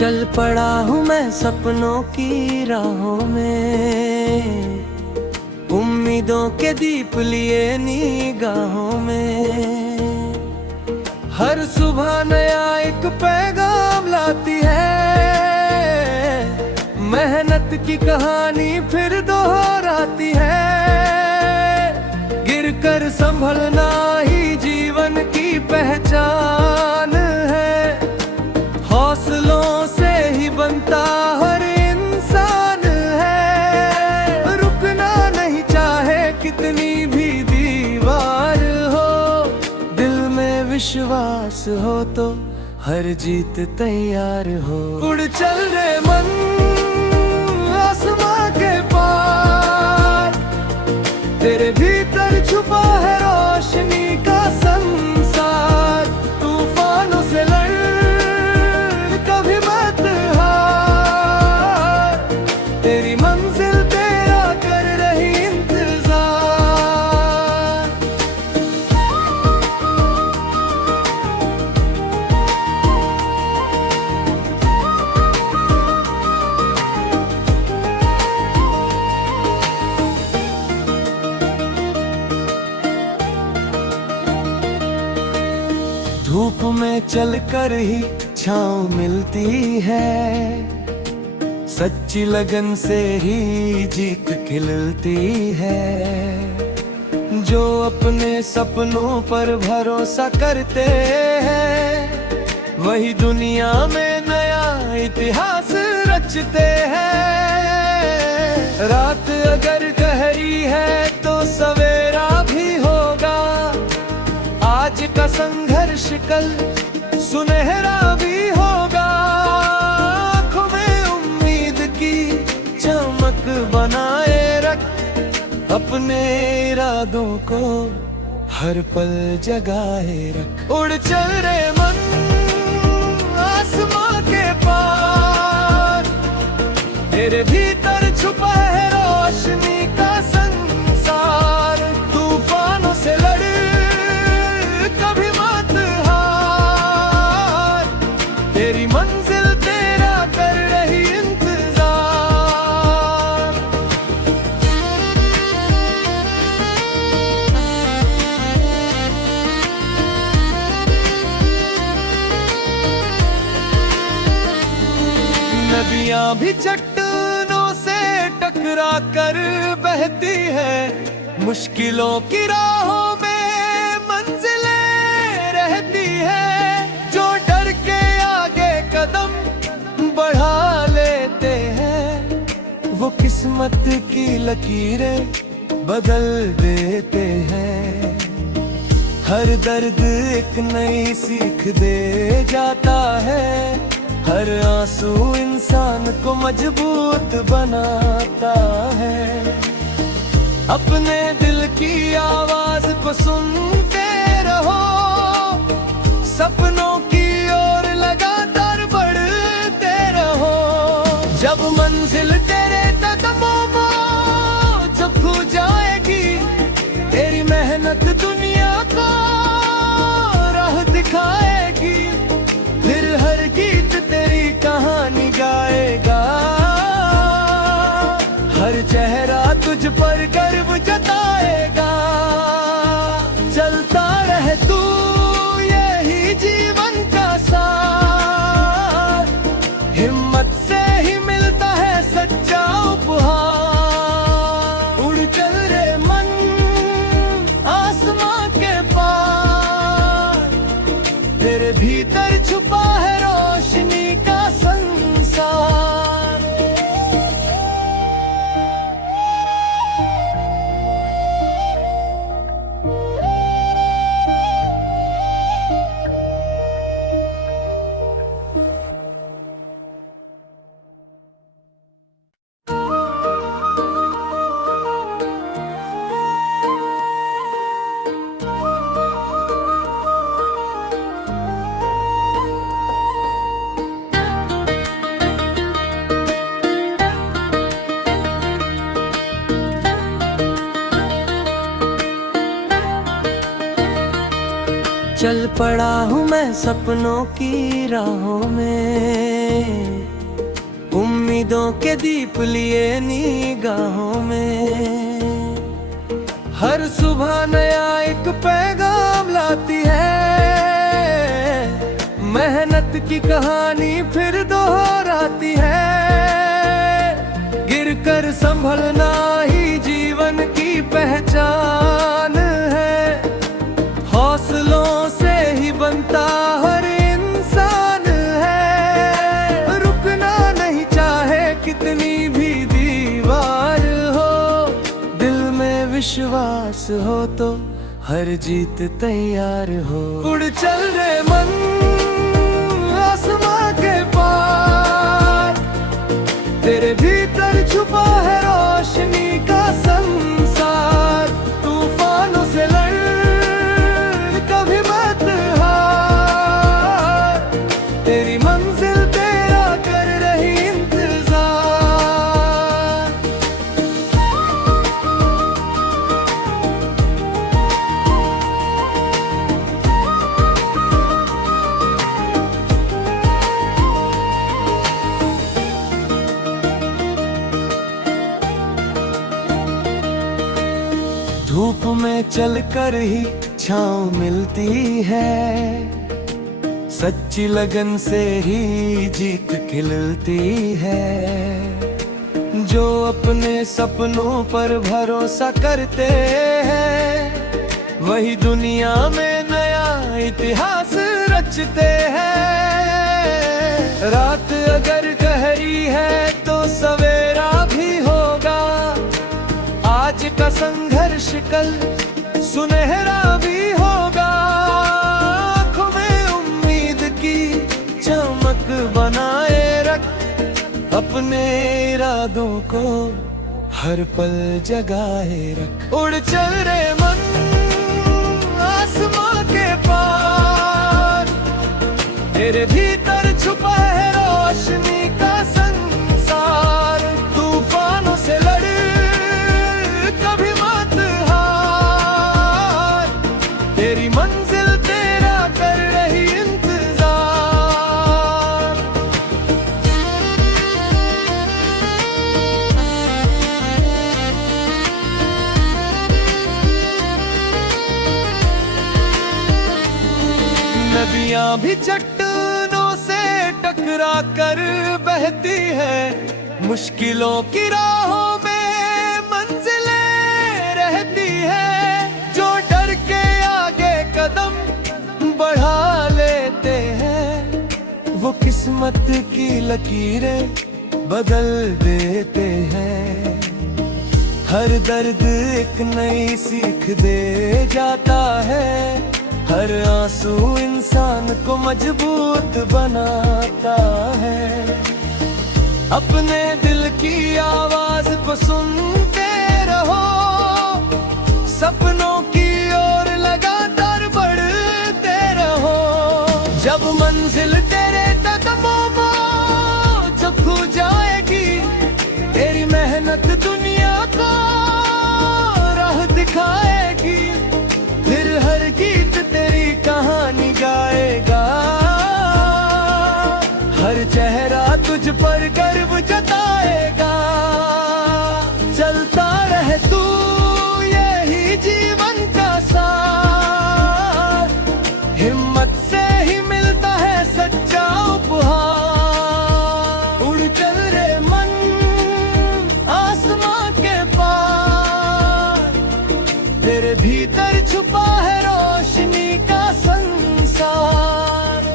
चल पड़ा हूँ मैं सपनों की राहों में, उम्मीदों के दीप लिए निगाहों में। हर सुबह नया एक पैगाम लाती है, मेहनत की कहानी फिर दोहराती है। गिरकर संभलना ही जीवन की पहचान है, हौसलों से ही बनता हर इंसान है। रुकना नहीं चाहे कितनी भी दीवार हो, दिल में विश्वास हो तो हर जीत तैयार हो। उड़ चल रे मन आसमां के पार, तेरे भीतर छुपा है रोशनी का संसार। तूफानों से लड़ कभी मत हार, तेरी मंजिल तेरा कर रही इंतजार। धूप में चलकर ही छाँव मिलती है, सच्ची लगन से ही जीत खिलती है। जो अपने सपनों पर भरोसा करते हैं, वही दुनिया में नया इतिहास रचते हैं। रात अगर गहरी है तो सवेरा भी होगा, आज का संघर्ष कल सुनहरा भी होगा। आँखों में उम्मीद की चमक बनाए रख, अपने इरादों को हर पल जगाए रख। उड़ चल रे मन आसमां के पार, तेरे भीतर छुपा है रोशनी का संसार। तूफानों से लड़ कभी मत हार, तेरी मंजिल तेरा कर रही इंतजार। नदियां भी चट्टानों से टकरा कर बहती है, मुश्किलों की राहों में रहती है। जो डर के आगे कदम बढ़ा लेते हैं, वो किस्मत की लकीरें बदल देते हैं। हर दर्द एक नई सीख दे जाता है, हर आंसू इंसान को मजबूत बनाता है। अपने दिल की आवाज को सुनते रहो, सपनों की ओर लगातार बढ़ते रहो। जब मंजिल तेरे कदमों में छू जाएगी, तेरी मेहनत दुनिया को राह दिखाएगी। फिर हर गीत तेरी कहानी गाएगा, हर चेहरा तुझ पर गर्व जताएगा। चलता रहे तू जीवन का सार, हिम्मत से ही मिलता है सच्चा उपहार। उड़ चल रे मन आसमां के पार, तेरे भीतर छुपा है रोशनी का संसार। चल पड़ा हूँ मैं सपनों की राहों में, उम्मीदों के दीप लिए निगाहों में। हर सुबह नया एक पैगाम लाती है, मेहनत की कहानी फिर दोहराती है। गिर कर संभलना ही जीवन की पहचान है, हौसलों से ही बनता हर इंसान है। रुकना नहीं चाहे कितनी भी दीवार हो, दिल में विश्वास हो तो हर जीत तैयार हो। उड़ चल रे मन आसमां के पार, तेरे भीतर छुपा है रोशनी का संसार। तूफानों से लड़ कभी मत हार, तेरी मंजिल तेरा कर रही इंतजार। धूप में चलकर ही छाँव मिलती है, सच्ची लगन से ही जीत खिलती है। जो अपने सपनों पर भरोसा करते हैं, वही दुनिया में नया इतिहास रचते हैं। रात अगर गहरी है तो सवेरा भी होगा, आज का संघर्ष कल सुनहरा भी होगा। आँखों में उम्मीद की चमक बनाए रख, अपने इरादों को हर पल जगाए रख। उड़ चल रे मन आसमां के पार, तेरे भीतर छुपा है रोशनी का संसार। तूफानों से लड़ कभी मत हार, तेरी मंजिल तेरा कर रही इंतजार। नदियां भी चट्टानों से टकरा कर बहती है, मुश्किलों की राहों में मंजिलें रहती है। जो डर के आगे कदम बढ़ा लेते हैं, वो किस्मत की लकीरें बदल देते हैं। हर दर्द एक नई सीख दे जाता है, हर आंसू इंसान को मजबूत बनाता है। अपने दिल की आवाज को सुनते रहो, सपनों की ओर लगातार बढ़ते रहो। जब मंजिल तेरे कदमों में जब खो जाएगी, तेरी मेहनत दुनिया को राह दिखाएगी। फिर हर गीत तेरी कहानी गाएगा, हर चेहरा तुझ पर गर्व जताएगा। चलता रहे तू, यही जीवन का सार, हिम्मत से ही मिलता है सच्चा उपहार। उड़ चल रे मन आसमां के पार, तेरे भीतर छुपा है रोशनी का संसार।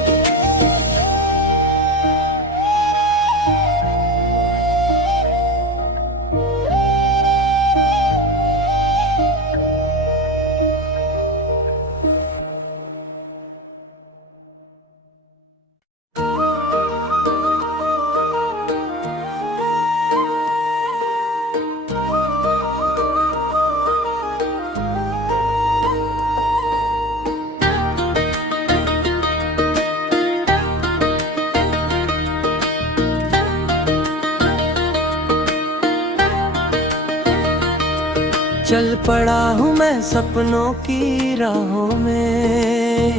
चल पड़ा हूँ मैं सपनों की राहों में,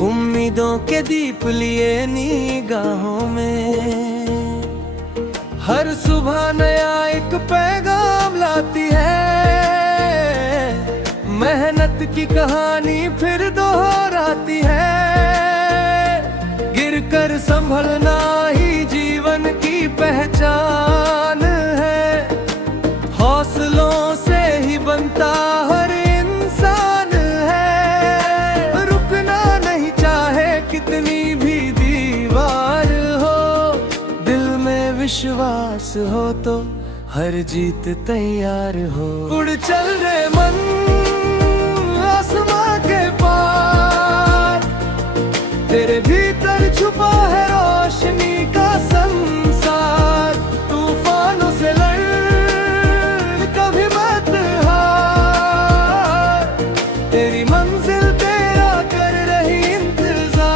उम्मीदों के दीप लिए निगाहों में। हर सुबह नया एक पैगाम लाती है, मेहनत की कहानी फिर दोहराती है। गिर कर संभलना ही जीवन की पहचान है, हौसलों से ही बनता हर इंसान है। रुकना नहीं चाहे कितनी भी दीवार हो, दिल में विश्वास हो तो हर जीत तैयार हो। उड़ चल रे मन आसमां के पार, तेरे भीतर छुपा है रोशनी का संसार। तूफानों से लड़ कभी मत हार, तेरी मंजिल तेरा कर रही इंतजार।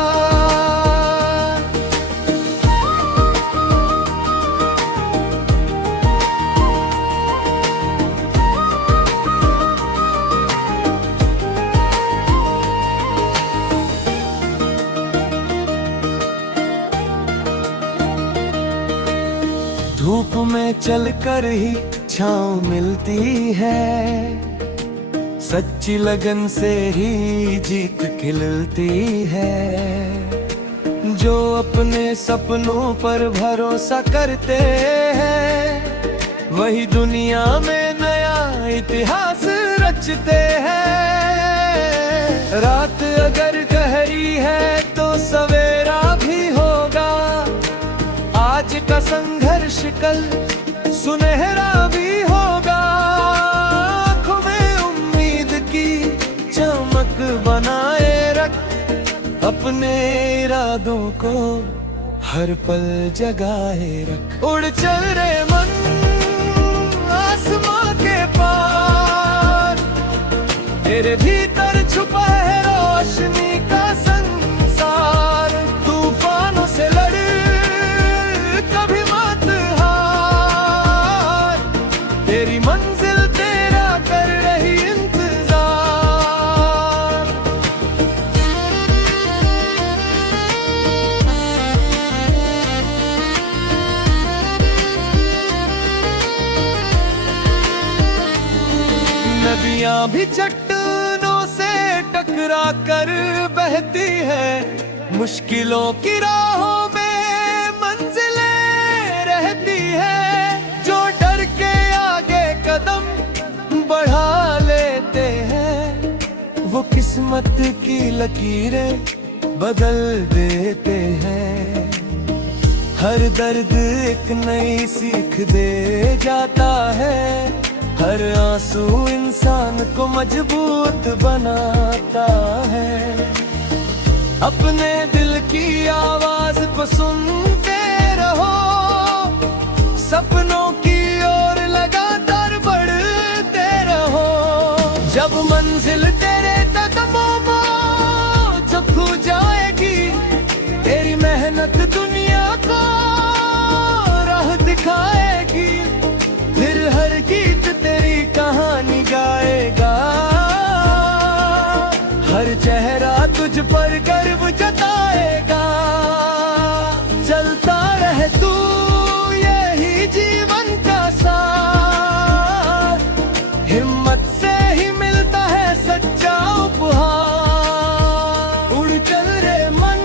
धूप में चलकर ही छाँव मिलती है, सच्ची लगन से ही जीत खिलती है। जो अपने सपनों पर भरोसा करते हैं, वही दुनिया में नया इतिहास रचते हैं। रात अगर गहरी है तो सवेरा भी होगा, आज का संघर्ष कल सुनहरा भी होगा। आँखों में उम्मीद की चमक बनाए रख, अपने इरादों को हर पल जगाए रख। उड़ चल रे मन आसमां के पार, तेरे भीतर छुपा है रोशनी का संसार। तूफानों से लड़ कभी मत हार, तेरी मंजिल तेरा कर रही इंतजार। नदियां भी चट्टानों से टकरा कर बहती है, मुश्किलों की राहों में मंजिलें रहती है। जो डर के आगे कदम बढ़ा लेते हैं, वो किस्मत की लकीरें बदल देते हैं। हर दर्द एक नई सीख दे जाता है, हर आंसू इंसान को मजबूत बनाता है। अपने दिल की आवाज को सुनते रहो, सपनों की ओर लगातार बढ़ते रहो। जब मंजिल तेरे कदमों में छू जाएगी, तेरी मेहनत दुनिया को राह दिखाएगी। फिर हर गीत तेरी कहानी गाएगा, हर चेहरा तुझ पर गर्व जताएगा। चलता रहे तू, यही जीवन का सार, हिम्मत से ही मिलता है सच्चा उपहार। उड़ चल रे मन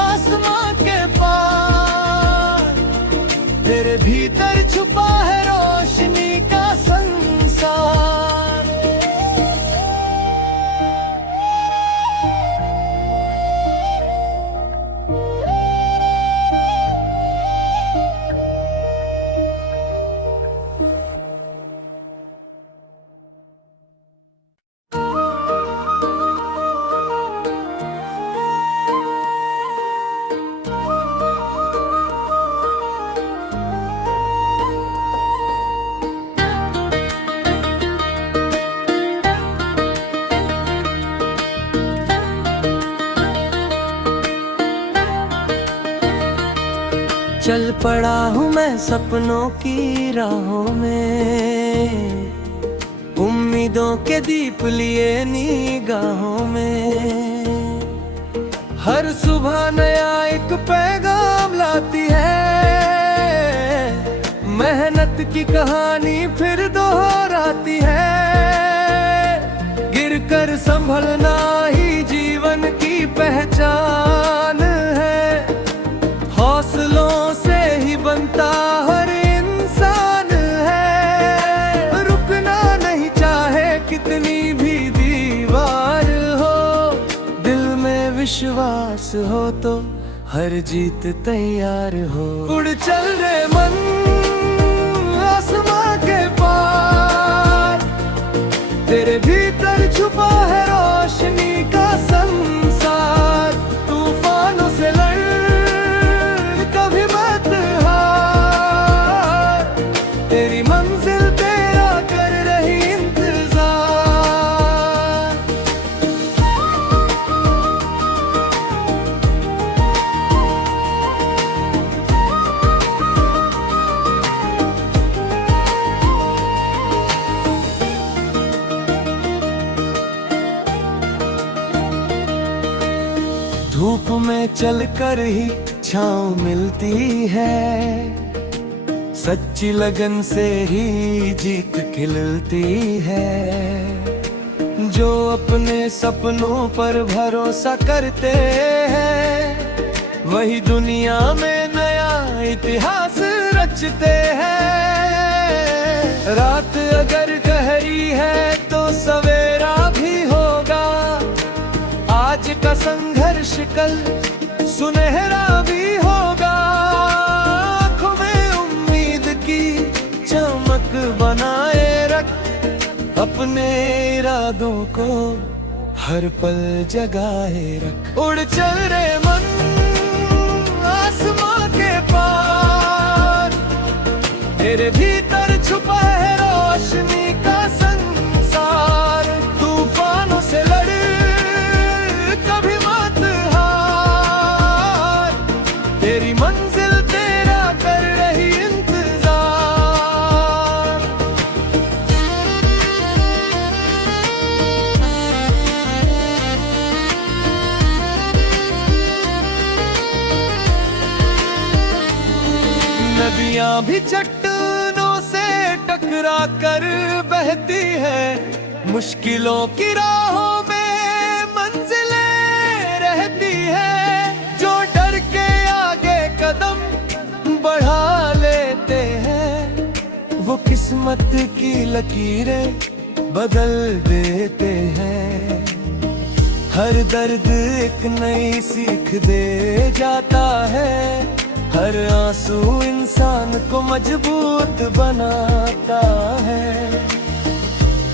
आसमां के पार, तेरे भीतर छुपा है रोशनी का संसार। चल पड़ा हूँ मैं सपनों की राहों में, उम्मीदों के दीप लिए निगाहों में। हर सुबह नया एक पैगाम लाती है, मेहनत की कहानी फिर दोहराती है। गिरकर संभलना ही जीवन की पहचान है, हौसलों से ही बनता हर इंसान है। रुकना नहीं चाहे कितनी भी दीवार हो, दिल में विश्वास हो तो हर जीत तैयार हो। उड़ चल रे मन आसमां के पार, तेरे भीतर छुपा है रोशनी का संसार। तूफानों से लड़ कभी मत हार, तेरी मंजिल तेरा कर रही इंतजार। धूप में चलकर ही छाँव मिलती है, सच्ची लगन से ही जीत खिलती है। जो अपने सपनों पर भरोसा करते हैं, वही दुनिया में नया इतिहास रचते हैं। रात अगर गहरी है तो सवेरा भी होगा, आज का संघर्ष कल सुनहरा भी होगा। आँखों में उम्मीद की चमक बनाए रख, अपने इरादों को हर पल जगाए रख। उड़ चल रे मन आसमां के पार, तेरे भीतर छुपा है रोशनी का संसार। तूफानों से लड़ कभी मत हार, तेरी मंजिल तेरा कर रही इंतजार। नदियां भी चट्टानों से टकरा कर बहती है, मुश्किलों की राहों में रहती है। जो डर के आगे कदम बढ़ा लेते हैं, वो किस्मत की लकीरें बदल देते हैं। हर दर्द एक नई सीख दे जाता है, हर आंसू इंसान को मजबूत बनाता है।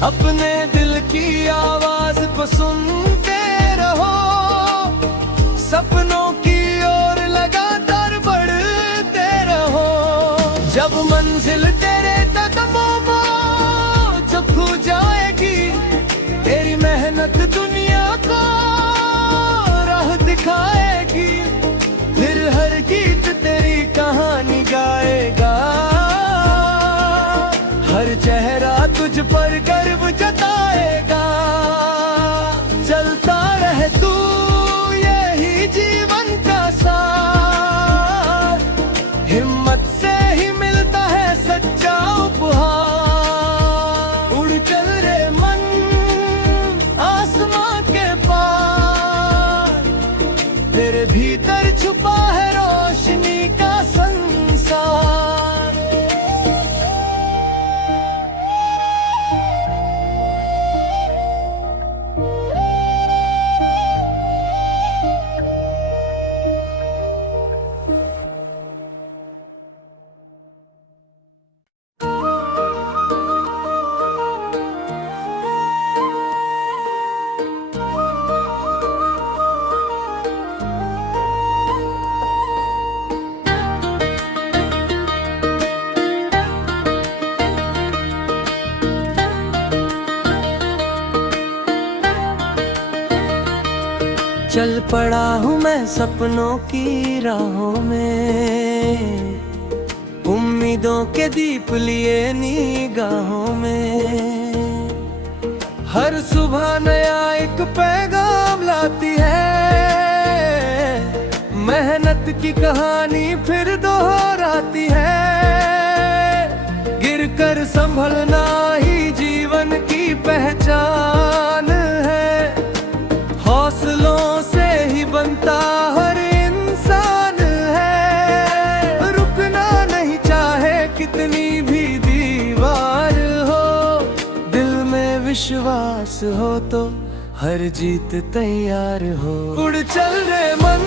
अपने दिल की आवाज को सुनते रहो, सपनों की ओर लगातार बढ़ते रहो। जब मंजिल तेरे कदमों में जब खो जाएगी, तेरी मेहनत दुनिया को राह दिखाएगी। फिर हर गीत तेरी कहानी गाएगा, हर चेहरा तुझ पर गर्व जताएगा। चलता रहे तू जीवन का सार, हिम्मत से ही मिलता है सच्चा उपहार। उड़ चल रे मन आसमां के पार, तेरे भीतर छुपा है रोशनी का संसार। चल पड़ा हूँ मैं सपनों की राहों में, उम्मीद उम्मीदों के दीप लिए निगाहों में। हर सुबह नया एक पैगाम लाती है, मेहनत की कहानी फिर दोहराती है। गिरकर संभलना ही जीवन की पहचान है, हौसलों से ही बनता हर इंसान है। रुकना नहीं चाहे कितनी भी दीवार हो, दिल में विश्वास हो तो हर जीत तैयार हो। उड़ चल रे मन